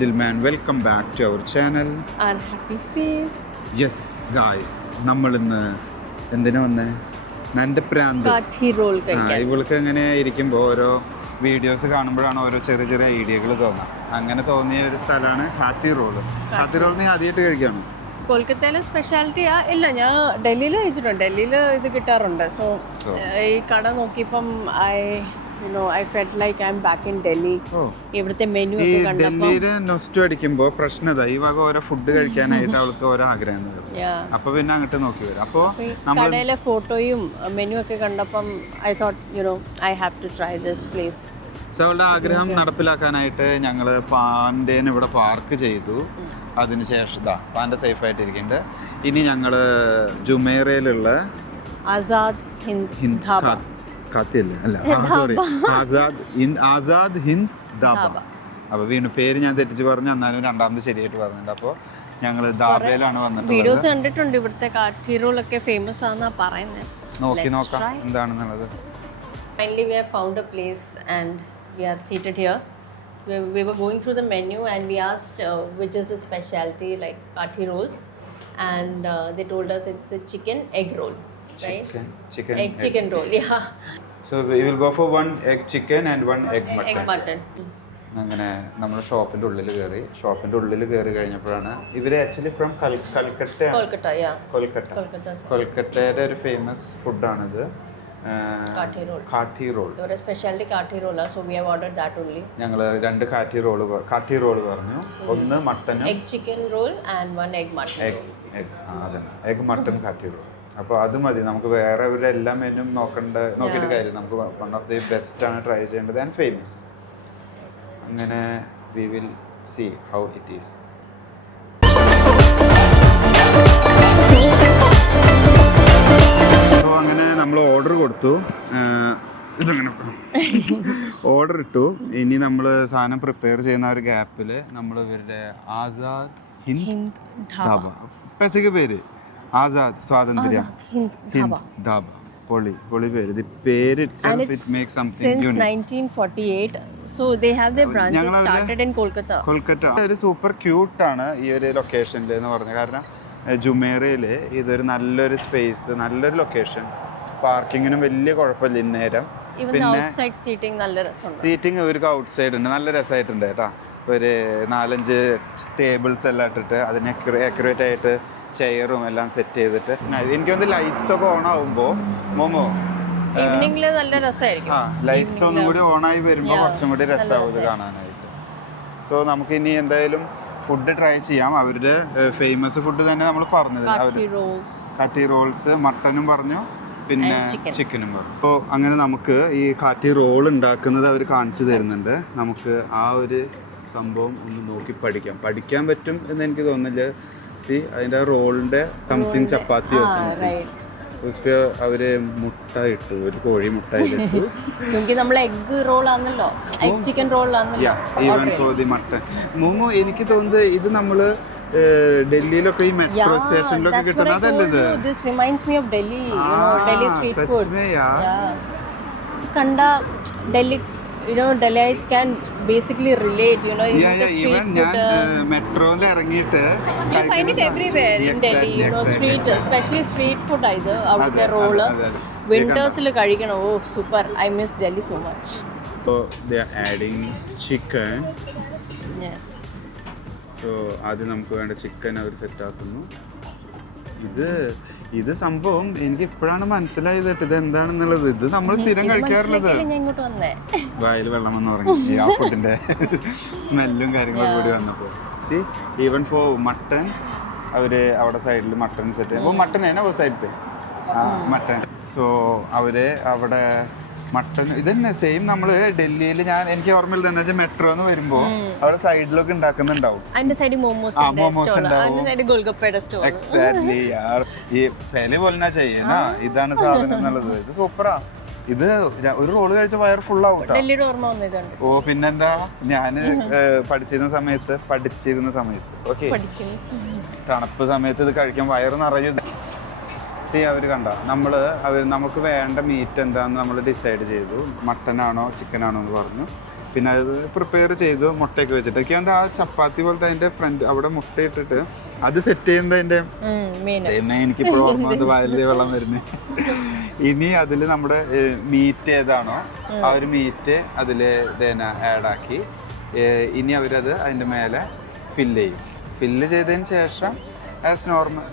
gentlemen, welcome back to our channel. Our happy face. Yes, guys, നമ്മൾ ഇന്ന് എന്തിനാ വന്നേ? നന്റെ പ്രാന്ത് കാഠി റോൾ കഴിക്കാൻ. ഇവൾക്ക് എങ്ങനെ ഇരിക്കുമ്പോൾ ഓരോ വീഡിയോസ് കാണുമ്പോഴാണ് ഓരോ ചെറിയ ചെറിയ ഐഡിയകൾ തോന്നുക. അങ്ങനെ തോന്നിയ ഒരു സ്ഥലമാണ് കാഠി റോള്. കാഠി റോൾ നീ ആദ്യമായിട്ട് കഴിക്കാണോ? കൊൽക്കത്തയിലെ സ്പെഷ്യാലിറ്റിയാ? ഇല്ല, ഞാൻ ഡൽഹിയിൽ കഴിച്ചിട്ടുണ്ട്. ഡൽഹിയിൽ ഇത് കിട്ടാറുണ്ട്. സോ ഈ കട നോക്കിയപ്പം I felt like I'm back in Delhi. ഇവിടുത്തെ മെനു ഒക്കെ കണ്ടപ്പോൾ ഡൽഹിയില് നൊസ്റ്റു അടിക്കുമ്പോൾ പ്രശ്നം ഇതാ, ഈ വക ഓരോ ഫുഡ് കഴിക്കാനായിട്ട് അവൾക്ക് ഓരോ ആഗ്രഹം വരും. അപ്പൊ പിന്നെ അങ്ങോട്ട് നോക്കി വരും. അപ്പോൾ കടയിലെ ഫോട്ടോയും മെനു ഒക്കെ കണ്ടപ്പം I thought I have to try this place. So അവളുടെ ആഗ്രഹം നടപ്പിലാക്കാനായിട്ട് ഞങ്ങൾ പാൻഡേനെ ഇവിടെ പാർക്ക് ചെയ്തു. അതിനുശേഷം പാൻഡ സേഫ് ആയിട്ടിരിക്കുന്നുണ്ട്. ഇനി ഞങ്ങൾ ജുമേറയിലുള്ള ആസാദ് ഹിന്ദ് ധാബ, ആസാദ് ഹിന്ദ് ധാബ. അപ്പോൾ വീണ്ടും പേര് ഞാൻ തെറ്റിച്ച് പറഞ്ഞു, എന്നാലും രണ്ടാമത് ശരിയായിട്ട് പറഞ്ഞിട്ടുണ്ട്. അപ്പോൾ ഞങ്ങൾ ധാബയിലാണ് വന്നിട്ടുള്ളത്. വീഡിയോസ് കണ്ടിട്ടുണ്ട്. ഇവിടുത്തെ കാഠി റോൾ ഒക്കെ ഫേമസ് ആണെന്നാ പറയുന്നത്. നോക്കാം എന്താണെന്നുള്ളത്. Finally we have found a place and we are seated here. We were going through the menu and we asked which is the specialty, like kathi rolls, and they told us it's the chicken egg roll, right? Chicken roll, yeah. So we will go for one egg chicken and one egg mutton. അങ്ങനെ നമ്മൾ ഷോപ്പിൻ്റെ ഉള്ളിൽ കയറി കഴിഞ്ഞപ്പോഴാണ് ഇവര് actually from കൊൽക്കത്തയുടെ ഒരു famous ഫുഡാണിത്, kathi roll. Your specialty kathi roll, so we have ordered that only. ഞങ്ങൾ രണ്ട് കാഠി റോൾ പറഞ്ഞു. ഒന്ന് മട്ടനും egg chicken roll and one egg mutton. Egg mutton kathi roll. അപ്പോൾ അത് മതി, നമുക്ക് വേറെ ഒരു എല്ലാ മെനും നോക്കിയിട്ട് കാര്യം. നമുക്ക് വൺ ഓഫ് ദി ബെസ്റ്റ് ആണ് ട്രൈ ചെയ്യേണ്ടത് ആൻഡ് ഫേമസ്. അങ്ങനെ we will see how it is. അപ്പോൾ അങ്ങനെ നമ്മൾ ഓർഡർ കൊടുത്തു. ഇതങ്ങനെ ഓർഡർ ഇട്ടു. ഇനി നമ്മൾ സാധനം പ്രിപ്പയർ ചെയ്യുന്ന ഒരു ഗ്യാപ്പിൽ നമ്മൾ ഇവരുടെ ആസാദ് ഹിന്ദ് ധാബ, പെസക്ക് പേര് ആസാദ് സ്വാതന്ത്ര്യ ഹിന്ദ് ധാബ. പൊളി പേര്. ദി പേര് itself it makes something since unique. 1948, so they have their branches started in Kolkata. ഒരു സൂപ്പർ ക്യൂട്ട് ആണ് ഈ ഒരു ലൊക്കേഷനിൽ എന്ന് പറഞ്ഞത്. കാരണം ജുമേറയിൽ ഇതൊരു നല്ലൊരു സ്പേസ്, നല്ലൊരു ലൊക്കേഷൻ. പാർക്കിങ്ങിനും വലിയ കുഴപ്പമില്ല ഇന്നേരം. പിന്നെ സീറ്റിംഗ് ഇവർക്ക് ഔട്ട് സൈഡ് ഉണ്ട്, നല്ല രസമായിട്ടുണ്ട് കേട്ടോ. ഒരു 4-5 ടേബിൾസ് എല്ലാം ഇട്ടിട്ട് അതിന് അക്യുറേറ്റ് ആയിട്ട് ചെയറും എല്ലാം സെറ്റ് ചെയ്തിട്ട് എനിക്ക് തോന്നുന്നു ലൈറ്റ്സ് ഒക്കെ ഓൺ ആവുമ്പോൾ ഈവനിംഗിൽ നല്ല രസമായിരിക്കും. ലൈറ്റ്സ് ഒന്നും കൂടി ഓണായി വരുമ്പോൾ കുറച്ചും കൂടി രസമാവും കാണാനായിട്ട്. സോ നമുക്ക് ഇനി എന്തായാലും ഫുഡ് ട്രൈ ചെയ്യാം. അവരുടെ ഫേമസ് ഫുഡ് തന്നെ നമ്മൾ പറഞ്ഞത്, കാഠി റോൾസ്, മട്ടനും പറഞ്ഞു, പിന്നെ ചിക്കനും പറഞ്ഞു. അപ്പോൾ അങ്ങനെ നമുക്ക് ഈ കാഠി റോൾ ഉണ്ടാക്കുന്നത് അവർ കാണിച്ചു തരുന്നുണ്ട്. നമുക്ക് ആ ഒരു സംഭവം ഒന്ന് നോക്കി പഠിക്കാൻ പറ്റും എന്ന് എനിക്ക് തോന്നുന്നില്ല. അതിൻ്റെ റോളിൻ്റെ സംതിങ് ചപ്പാത്തിയോ അവര് മുട്ട ഇട്ടു, ഒരു കോഴി മുട്ട ഇട്ടു. എഗ് റോൾ ആണല്ലോ, എഗ് ചിക്കൻ റോൾ ആണല്ലോ. Even for the mutton. Momo എനിക്ക് തോന്നുന്നത് ഇത് നമ്മള് ഡൽഹിയിലൊക്കെ ഈ മെട്രോ സ്റ്റേഷനിലൊക്കെ കിട്ടുന്ന അതല്ലേ ഇത്? This reminds me of Delhi, Delhi street food. കണ്ട Delhi, Delhiites can basically relate, even ഞാൻ മെട്രോയിൽ ഇറങ്ങിയിട്ട് you find it everywhere in Delhi, street, especially street food either, അവിടുത്തെ റോള് വിന്റേഴ്സിൽ കഴിക്കണം. ഓ super, I miss Delhi so much. So they are adding chicken. Yes. So ആദ്യം നമുക്ക് വേണ്ട chicken അവർ set ആക്കുന്നു. ഇത് സംഭവം എനിക്ക് ഇപ്പോഴാണ് മനസ്സിലായത് ഇത് എന്താണെന്നുള്ളത്. ഇത് നമ്മൾ സ്ഥിരം കഴിക്കാറുള്ളത്. വായിൽ വെള്ളം എന്ന് പറഞ്ഞു ഈ ആ ഫുഡിന്റെ സ്മെല്ലും കാര്യങ്ങളും കൂടി വന്നപ്പോൾ. ഈവൻ ഫോർ മട്ടൺ അവര് അവിടെ സൈഡിൽ മട്ടൺ സെറ്റ് ചെയ്യുമ്പോൾ മട്ടൺ തന്നെ സൈഡ് പേ മട്ടൺ. സോ അവര് അവിടെ മട്ടൺ ഇതന്നെ സെയിം. നമ്മള് ഡൽഹിയിൽ എനിക്ക് ഓർമ്മയിൽ തന്നെ മെട്രോ എന്ന് വരുമ്പോ അവിടെ സൈഡിലൊക്കെ ഉണ്ടാക്കുന്നുണ്ടാവും. എക്സാക്ട്ലി. ഈ ഫെല പോലെ ചെയ്യണ ഇതാണ് സാധനം എന്നുള്ളത്. ഇത് സൂപ്പറാ. ഇത് ഒരു റോള് കഴിച്ച വയർ ഫുൾ ആവും. ഓ പിന്നെന്താ, ഞാന് പഠിച്ചിരുന്ന സമയത്ത് ഓക്കെ തണുപ്പ് സമയത്ത് ഇത് കഴിക്കാൻ വയറ് നിറയും. അവർ കണ്ട നമുക്ക് വേണ്ട മീറ്റ് എന്താണെന്ന് നമ്മൾ ഡിസൈഡ് ചെയ്തു. മട്ടനാണോ ചിക്കനാണോ എന്ന് പറഞ്ഞു. പിന്നെ അത് പ്രിപ്പയർ ചെയ്തു മുട്ടയൊക്കെ വെച്ചിട്ട് എനിക്ക് എന്താ ആ ചപ്പാത്തി പോലത്തെ അതിന്റെ ഫ്രണ്ട് അവിടെ മുട്ട ഇട്ടിട്ട് അത് സെറ്റ് ചെയ്യുന്നത് അതിന്റെ എനിക്കിപ്പോൾ ഓർമ്മ വന്ന് വായിലെ വെള്ളം വരുന്നത്. ഇനി അതിൽ നമ്മുടെ മീറ്റ് ഏതാണോ ആ ഒരു മീറ്റ് അതിൽ ആഡ് ആക്കി ഇനി അവരത് അതിന്റെ മേലെ ഫില്ല് ചെയ്യും. ഫില്ല് ചെയ്തതിന് ശേഷം ആസ് നോർമൽ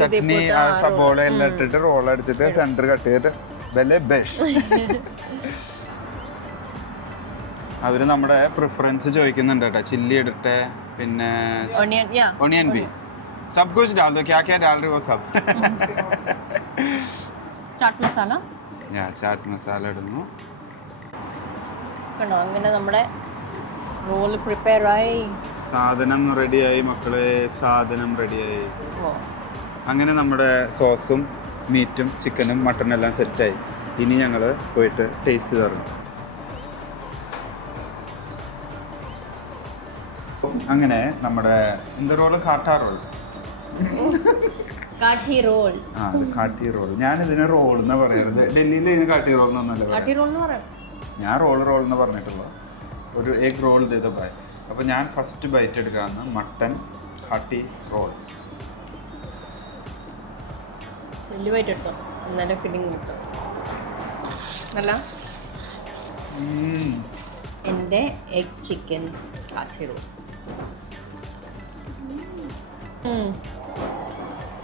ചട്നി സബോള എല്ലാം ഇട്ടിട്ട് റോൾ അടിച്ചിട്ട് സെന്റർ കട്ട് ചെയ്തിട്ട് വെലെ ബെസ്റ്റ്. അവര് നമ്മുടെ പ്രിഫറൻസ് ചോദിക്കുന്നുണ്ട് കേട്ടോ. ചില്ലി ഇടട്ടെ പിന്നെ ഓണിയൻ ബി സബ് കുച്ച് ഡാൽ ദോ ക്യാ ക്യാ ഡാൽ രഹേ ഹോ sub. Chat masala chat masala ഇടുന്നു. കണ്ടോ അങ്ങനെ നമ്മുടെ റോൾ പ്രിപ്പയർ ആയി. സാധനം റെഡിയായി മക്കളെ, സാധനം റെഡിയായി. അങ്ങനെ നമ്മുടെ സോസും മീറ്റും ചിക്കനും മട്ടനും എല്ലാം സെറ്റായി. ഇനി ഞങ്ങൾ പോയിട്ട് ടേസ്റ്റ് തരണം. അങ്ങനെ നമ്മുടെ എന്ത് റോള് കാട്ടാ റോൾ കാട്ടി റോൾ. ആ കാട്ടി റോൾ. ഞാൻ ഇതിന് റോൾ എന്നാ പറയുന്നത്. ഡൽഹിയിൽ ഇതിന് കാട്ടി റോൾ എന്നൊന്നല്ല പറയാം. ഞാൻ റോൾ എന്ന് പറഞ്ഞിട്ടുള്ള ഒരു എഗ് റോൾ ചെയ്ത പായ. അപ്പോൾ ഞാൻ ഫസ്റ്റ് ബൈറ്റ് എടുക്കാമെന്ന് മട്ടൻ കാട്ടി റോൾ. വലിയ ബൈറ്റ് എടുത്തോ, നല്ല ഫില്ലിംഗ് കിട്ടും. നല്ല എൻ്റെ എഗ് ചിക്കൻ കാട്ടി റോൾ.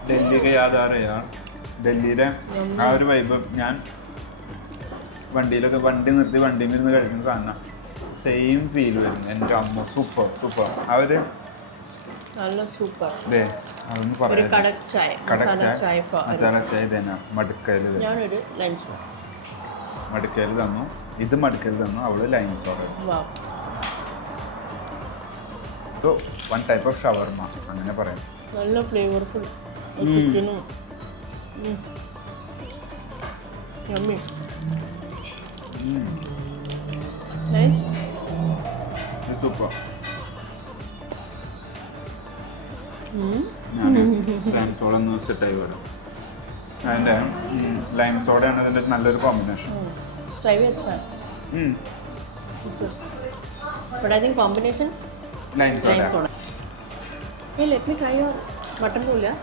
ഡൽഹിക്ക് യാതാറിയാ ഡൽഹിയിലെ ആ ഒരു വൈബ്. ഞാൻ വണ്ടിയിലൊക്കെ വണ്ടി നിർത്തി വണ്ടിയിൽ നിന്ന് കഴിക്കുന്നത് കാണാം. സെയിം ഫീൽ വരുന്നു. എൻ്റെ അമ്മ സൂപ്പർ സൂപ്പർ. അവര് നല്ല സൂപ്പർ. അതൊന്ന് പറയാം. മസാല ചായ തന്നെ മടുക്കയിൽ മടുക്കയിൽ തന്നു. ഇത് മടുക്കയിൽ തന്നു. അവള് lime soda. One type of shawarma അങ്ങനെ പറയാം. നല്ല ഫ്ലേവർഫുൾ ചിക്കനും. യമ്മി. നൈസ്. സൂപ്പർ. ഞാൻ ലൈം സോഡ ഒന്ന് സെറ്റായി വരും. അതിൻ്റെ ലൈം സോഡയാണ് അതിൻ്റെ നല്ലൊരു combination. But I think combination lime soda. Hey, let me try your mutton roll. Yeah.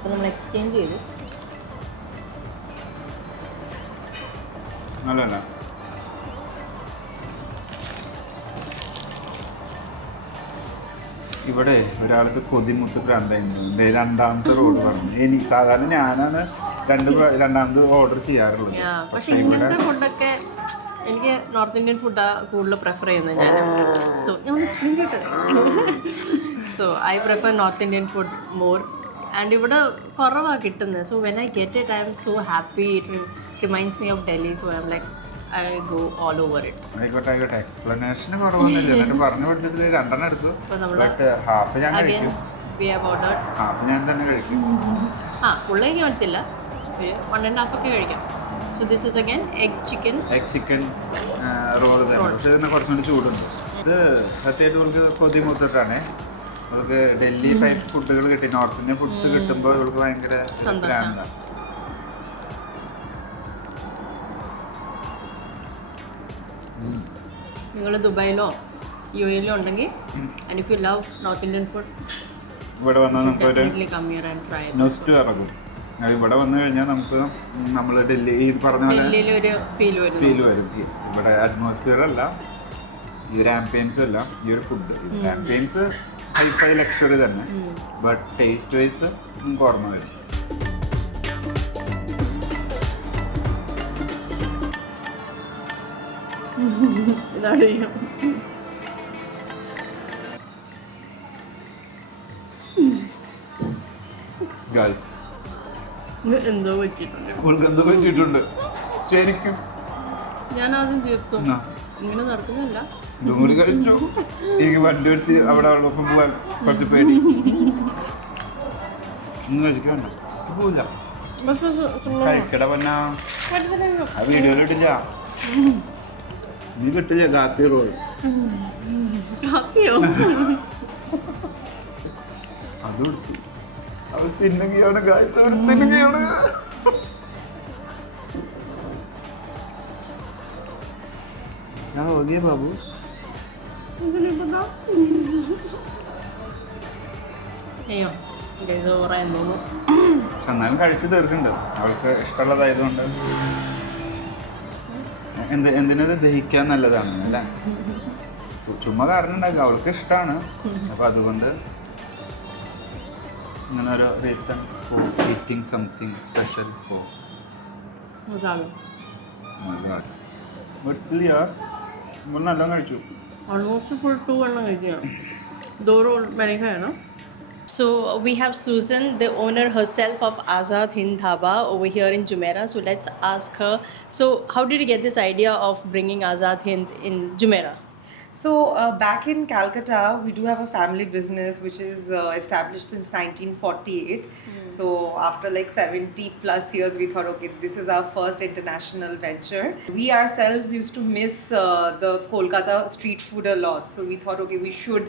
So നമ്മൾ എക്സ്ചേഞ്ച് ചെയ്തു. നല്ലല്ല. ഇവിടെ ഒരാൾക്ക് കൊതിമുട്ട് ഭ്രാന്തായിരുന്നു. രണ്ടാമത്തെ റോഡ് പറഞ്ഞു. ഇനി സാധാരണ ഞാനാണ് രണ്ടാമത് ഓർഡർ ചെയ്യാറുള്ളത്. പക്ഷെ ഇങ്ങനത്തെ ഫുഡൊക്കെ എനിക്ക് നോർത്ത് ഇന്ത്യൻ ഫുഡാണ് കൂടുതൽ പ്രിഫർ ചെയ്യുന്നത് ഞാൻ. സോ ഞാൻ എക്സ്പ്ലെയിൻ ചെയ്യട്ടെ. So I prefer north Indian food more. And ഇവിടെ കുറവാണ് കിട്ടുന്നത്. So when I get it I M so happy. It reminds me of Delhi. So I M like I go all over it. ആയിക്കോട്ടെ. എക്സ്പ്ലനേഷന് കുറവൊന്നുമില്ല. എന്നിട്ട് പറഞ്ഞു പഠിച്ചിട്ട് 2 എടുത്തു. Half ഞാൻ കഴിക്കും. ഹാഫ് ഞാൻ തന്നെ കഴിക്കും. ഫുള്ളേക്ക് പറ്റത്തില്ല. 1.5 ഒക്കെ കഴിക്കാം. So this is again egg chicken roll തന്നെ. പക്ഷേ ഇതിന് കുറച്ചുകൂടി ചൂടുണ്ട്. ഇത് സത്യമായിട്ട് ഇവർക്ക് കൊതിമുട്ടിട്ടാണ്. ഇവർക്ക് ഡൽഹി ടൈപ്പ് ഫുഡുകൾ കിട്ടി. നോർത്ത് ഇന്ത്യൻ ഫുഡ്സ് കിട്ടുമ്പോൾ ഇവർക്ക് ഭയങ്കര സന്തോഷമാണ്. നിങ്ങൾ ദുബായിലോ UAE ഉണ്ടെങ്കിൽ and if you love north Indian food ഇവിടെ വന്നാൽ നമുക്കൊരു നെസ്റ്റ് ഇറങ്ങും. ഇവിടെ വന്നു കഴിഞ്ഞാൽ നമുക്ക് നമ്മൾ ഡൽഹി ഈ പറഞ്ഞ പോലെ ഫീൽ വരും. ഇവിടെ അറ്റ്മോസ്ഫിയർ അല്ല, ഈ ഒരു ആംബിയൻസും അല്ല, ഈ ഒരു ഫുഡ്. ആംബിയൻസ് ഹൈഫൈ ലക്ഷറി തന്നെ, ബട്ട് ടേസ്റ്റ് വൈസ് നമുക്ക് ഓർമ്മ വരും. എന്തോ പറ്റിയിട്ടുണ്ട്. ശരിക്കും ഞാൻ ആദ്യം തീർത്തു. ഇങ്ങനെ നടക്കുന്നില്ല. ഇതും കൂടി കഴിച്ചു. എനിക്ക് വണ്ടി വെച്ച് അവിടെ പോകാൻ കുറച്ച് പേടി. ഒന്നും കഴിക്കണ്ട. പോവില്ല. കഴിക്കട പൊന്നാ. ആ വീഡിയോയിൽ ഇട്ടില്ല. നീ കിട്ടില്ല കാത്തി റോൾ. അത് കൊടുത്തു. അവർ തിന്നുകയാണ്. ഗായ്സ് അവർ തിന്നുകയാണ്. हो गया बाबू. അയ്യോ ചോറായെന്ന് തോന്നുന്നു. എന്നാലും കഴിച്ച് തീർക്കുന്നുണ്ട്, അവൾക്ക് ഇഷ്ടമുള്ളതായതുകൊണ്ട്. എന്തിനത് ദഹിക്കാൻ നല്ലതാണ് അല്ലേ? ചുമ്മാ കാരണം ഉണ്ടാക്കുക, അവൾക്ക് ഇഷ്ടമാണ്. അപ്പം അതുകൊണ്ട് ഇങ്ങനെ ഒരു reason for eating something special for masala but still യാർ നമ്മൾ നല്ലോണം കഴിച്ചു. ഓൾമോസ്റ്റ് ഫുൾ 2 എണ്ണം കഴിക്കുക. ദോറോ മെനക്കാണ്. So we have Susan, the owner herself of Azad Hind Dhaba over here in Jumeirah. So let's ask her. So how did you get this idea of bringing Azad Hind in Jumeirah? So back in Calcutta, we do have a family business which is established since 1948. So after like 70 plus years, we thought, okay, this is our first international venture. We ourselves used to miss the Kolkata street food a lot. So we thought, okay, we should,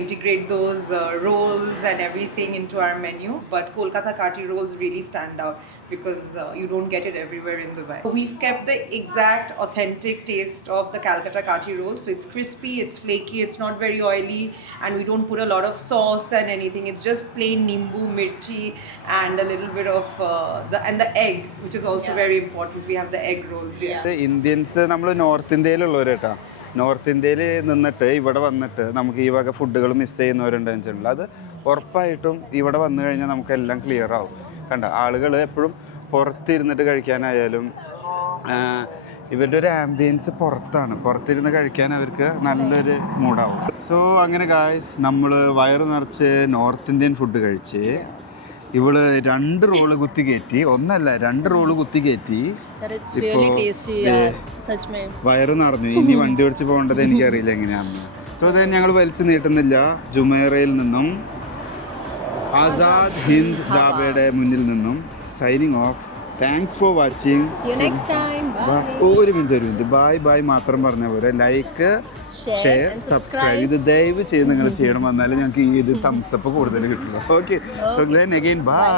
integrate those rolls and everything into our menu. But Kolkata Kati rolls really stand out because you don't get it everywhere in Dubai. We've kept the exact authentic taste of the Calcutta Kati roll. So it's crispy, it's flaky, it's not very oily, and we don't put a lot of sauce and anything. It's just plain nimbu, mirchi, and a little bit of the egg, which is also very important. We have the egg rolls here. Indians നമ്മൾ north ഇന്ത്യയിലുള്ളവർ കേട്ടോ. North ഇന്ത്യയിൽ നിന്നിട്ട് ഇവിടെ വന്നിട്ട് നമുക്ക് ഈ വക ഫുഡുകൾ മിസ് ചെയ്യുന്നവരുണ്ടെന്ന് വെച്ചിട്ടുണ്ടെങ്കിൽ അത് ഉറപ്പായിട്ടും ഇവിടെ വന്നു കഴിഞ്ഞാൽ നമുക്കെല്ലാം ക്ലിയർ ആവും. കണ്ട ആളുകൾ എപ്പോഴും പുറത്തിരുന്നിട്ട് കഴിക്കാനായാലും ഇവരുടെ ഒരു ആംബിയൻസ് പുറത്തിരുന്ന് കഴിക്കാൻ അവർക്ക് നല്ലൊരു മൂഡാവും. സോ അങ്ങനെ ഗായ്സ് നമ്മൾ വയറ് നിറച്ച് നോർത്ത് ഇന്ത്യൻ ഫുഡ് കഴിച്ച് ഇവള് 2 റോള് കുത്തി കയറ്റി, ഒന്നല്ല 2 റോള് കുത്തി കയറ്റി. വയറ് നിറഞ്ഞു. ഇനി വണ്ടി ഓടിച്ച് പോകേണ്ടത് എനിക്കറിയില്ല എങ്ങനെയാണെന്ന്. സോ ഇത് ഞങ്ങൾ വലിച്ചു നീട്ടുന്നില്ല. ജുമൈറയിൽ നിന്നും ആസാദ് ഹിന്ദ് ധാബയുടെ മുന്നിൽ നിന്നും signing off. Thanks for watching. ഒരു മിനിറ്റ് ബൈ മാത്രം പറഞ്ഞ പോലെ ലൈക്ക്, ഷെയർ, സബ്സ്ക്രൈബ് ഇത് ദയവ് ചെയ്ത് നിങ്ങൾ ചെയ്യണം. വന്നാലും ഞങ്ങൾക്ക് ഈ ഒരു തംസപ്പ് കൂടുതൽ കിട്ടുള്ളൂ. Okay, so then again by.